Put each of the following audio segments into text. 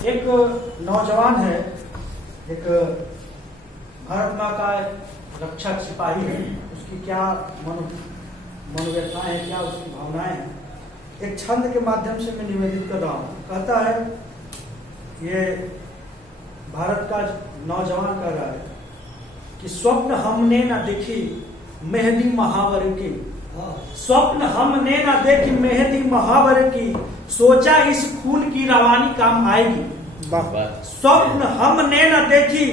एक नौजवान है, एक भारत माँ का रक्षक सिपाही है। उसकी क्या मनोव्यथाएं हैं, क्या उसकी भावनाएं हैं, एक छंद के माध्यम से मैं निवेदित कर रहा हूँ। कहता है, ये भारत का नौजवान कह रहा है कि स्वप्न हमने न देखी मेहदी महावर की, स्वप्न हमने न देखी मेहदी महावर की, सोचा इस खून की रवानी काम आएगी। स्वप्न हमने न देखी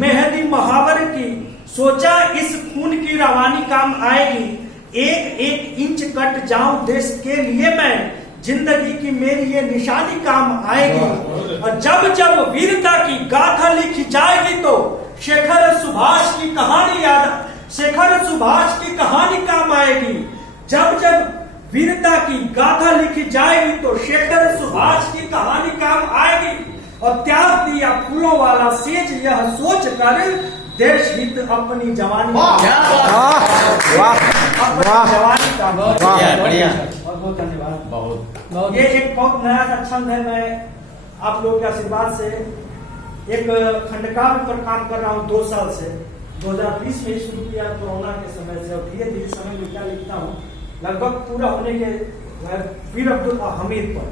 मेहदी महावर की, सोचा इस खून की रवानी काम आएगी। एक एक इंच कट जाऊं देश के लिए मैं, जिंदगी की मेरी ये निशानी काम आएगी। और जब जब वीरता की गाथा लिखी जाएगी तो शेखर सुभाष की कहानी याद, शेखर सुभाष की कहानी काम आएगी। जब जब वीरता की गाथा लिखी जाएगी तो शेखर सुभाष की कहानी काम आएगी। और त्याग दिया फूलों वाला सेज यह सोच कर, देश हित अपनी जवानी, जवानी का बढ़िया, बहुत बहुत धन्यवाद। ये एक बहुत नया सा छंद है। मैं आप लोगों के आशीर्वाद से एक खंडकाव्य पर काम कर रहा हूँ 2 साल से। 2020 में ही शुरू किया कोरोना के समय से, और धीरे धीरे समय में क्या लिखता हूँ, लगभग पूरा होने के वीर अब्दुल हमीद पर,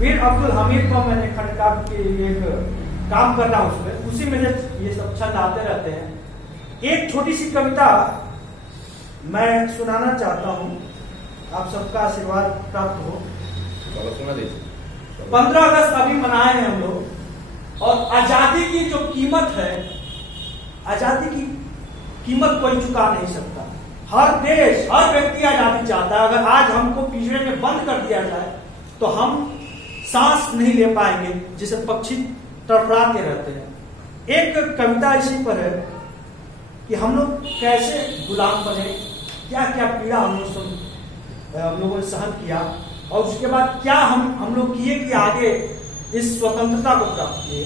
वीर अब्दुल हमीद पर मैंने खंडकाव्य के लिए एक काम कर रहा हूँ। उसमें उसी में ये सब छंद आते रहते हैं। एक छोटी सी कविता मैं सुनाना चाहता हूँ, आप सबका आशीर्वाद प्राप्त हो। 15 अगस्त अभी मनाए हैं हम लोग, और आजादी की जो कीमत है, आजादी की कीमत कोई चुका नहीं सकता। हर देश, हर व्यक्ति आजादी चाहता है। अगर आज हमको पिंजरे में बंद कर दिया जाए तो हम सांस नहीं ले पाएंगे, जिसे पक्षी तड़फड़ाते रहते हैं। एक कविता इसी पर है कि हम लोग कैसे गुलाम बने, क्या क्या पीड़ा हम लोगों ने सहन किया, और उसके बाद क्या हम लोग किए कि आगे इस स्वतंत्रता को प्राप्त किए।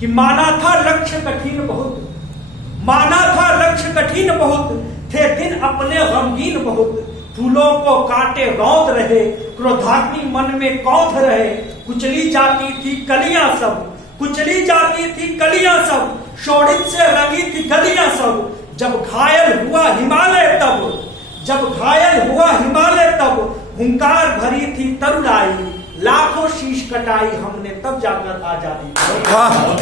कि माना था लक्ष्य कठिन बहुत, माना था लक्ष्य कठिन बहुत, थे दिन अपने गमगीन बहुत, फूलों को काटे रौंद रहे, क्रोधाग्नि मन में कौंध रहे। कुचली जाती थी कलियां सब, कुचली जाती थी कलियां सब, शोणित से रंगी थी गलियां सब। जब घायल हुआ हिमालय तब, जब घायल हुआ हिमालय तब, हुंकार भरी थी तरुणाई, लाखों शीश कटाई हमने तब जाकर आजादी पाई,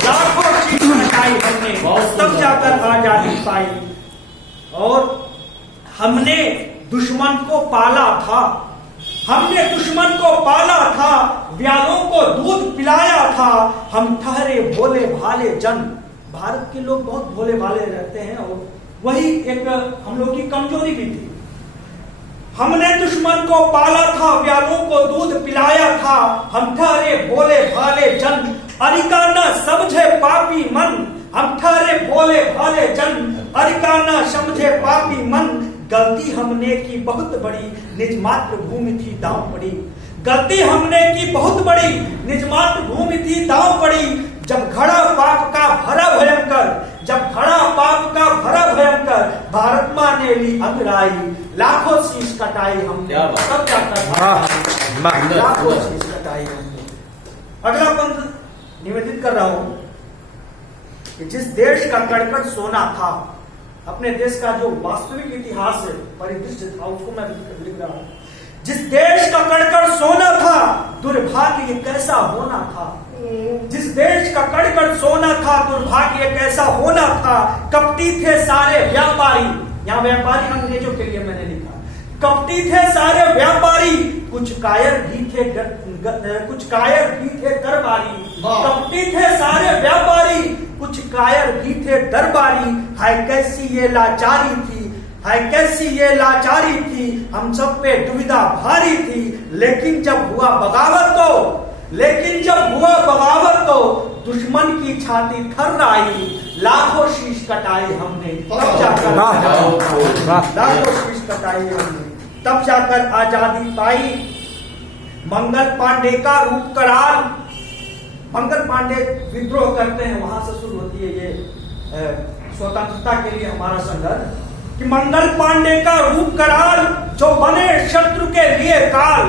लाखों शीश कटाई हमने तब जाकर आजादी पाई। और हमने दुश्मन को पाला था, हमने दुश्मन को पाला था, व्यालों को दूध पिलाया था। हम ठहरे भोले भाले जन, भारत के लोग बहुत भोले भाले रहते हैं, और वही एक हम लोग की कमजोरी भी थी। हमने दुश्मन को पाला था, व्यालों को दूध पिलाया था। हम ठहरे भोले भाले जन, अरिका न समझे पापी मन, हम ठहरे भोले भाले जन, अरिका न समझे पापी मन। गलती हमने की बहुत बड़ी, निज मातृभूमि थी दांव पड़ी, गलती हमने की बहुत बड़ी, निज मातृभूमि थी दांव पड़ी। जब घड़ा पाप का भरा भयंकर, जब घड़ा पाप का भरा भयंकर, भारत माँ ने ली अंगड़ाई, लाखों शीश कटाई हमने तब जाकर, लाखों शीश कटाई हमने। अगला पंथ निवेदित कर रहा हूं कि जिस देश का कड़कड़ सोना था, अपने देश का जो वास्तविक इतिहास है, परिदृश्य था, उसको मैं लिख रहा हूं। जिस देश का कड़कड़ सोना था, दुर्भाग्य कैसा होना था। जिस देश का कड़कड़ सोना था, दुर्भाग्य कैसा होना था। कपटी थे सारे व्यापारी, यहाँ व्यापारी अंग्रेजों के लिए मैंने लिखा। कपटी थे सारे व्यापारी, कुछ कायर भी थे, कुछ कायर भी थे दरबारी। कपटी थे सारे व्यापारी, कुछ कायर भी थे दरबारी। हाय कैसी ये लाचारी थी, हाय कैसी ये लाचारी थी, हम सब पे दुविधा भारी थी। लेकिन जब हुआ बगावत तो, लेकिन जब हुआ बगावत तो, दुश्मन की छाती थर्राई, लाखों शीश कटाई हमने तब जाकर, लाखों शीश कटाई हमने तब जाकर आजादी पाई। मंगल पांडे का रूप कराल, मंगल पांडे विद्रोह करते हैं, वहां से शुरू होती है ये स्वतंत्रता के लिए हमारा संघर्ष। कि मंगल पांडे का रूप कराल, जो बने शत्रु के लिए काल,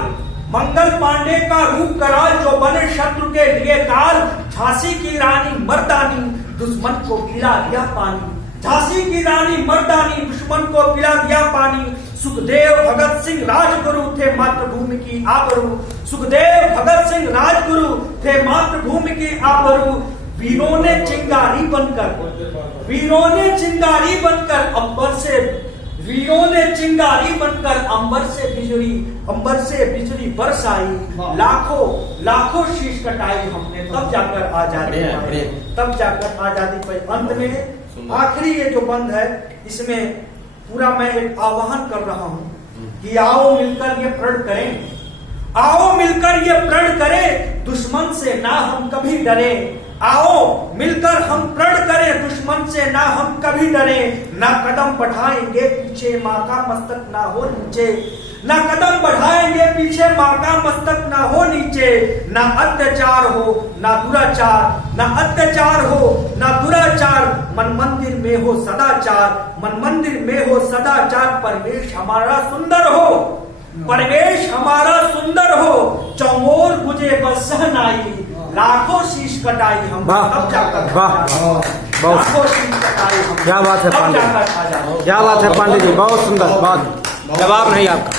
मंगल पांडे का रूप कराल, जो बने शत्रु के लिए काल। झांसी की रानी मर्दानी दुश्मन को पिला दिया पानी, झांसी की रानी मर्दानी दुश्मन को पिला दिया पानी। सुखदेव भगत सिंह राजगुरु थे मातृभूमि की आबरू, सुखदेव भगत सिंह राजगुरु थे मातृभूमि की आबरू। वीरों ने चिंगारी बनकर, वीरों ने चिंगारी बनकर अंबर से, वीरों ने चिंगारी बनकर अंबर से बिजली बरसाई। लाखों लाखों शीश कटाई हमने, तब जाकर आजादी पाई, तब जाकर आजादी पाई। अंत में आखिरी ये जो बंद है, इसमें पूरा मैं एक आह्वान कर रहा हूं कि आओ मिलकर ये प्रण करें, आओ मिलकर ये प्रण करें, दुश्मन से ना हम कभी डरे। आओ मिलकर हम प्रण करें, दुश्मन से ना हम कभी डरे। ना कदम बढ़ाएंगे पीछे, माँ का मस्तक ना हो नीचे, ना कदम बढ़ाएंगे पीछे, माँ का मस्तक ना हो नीचे। ना अत्याचार हो ना दुराचार, ना अत्याचार हो ना दुराचार, मन मंदिर में हो सदाचार, मन मंदिर में हो सदाचार। परिवेश हमारा सुंदर हो, परिवेश हमारा सुंदर हो, चौमोर गुजे बस सहनाई। लाखों शीश कटाई हम, तब जाकर लाखों शीश कटाई हम, क्या बात है पांडे, क्या बात है पांडे जी, बहुत सुंदर बात, जवाब नहीं आपका।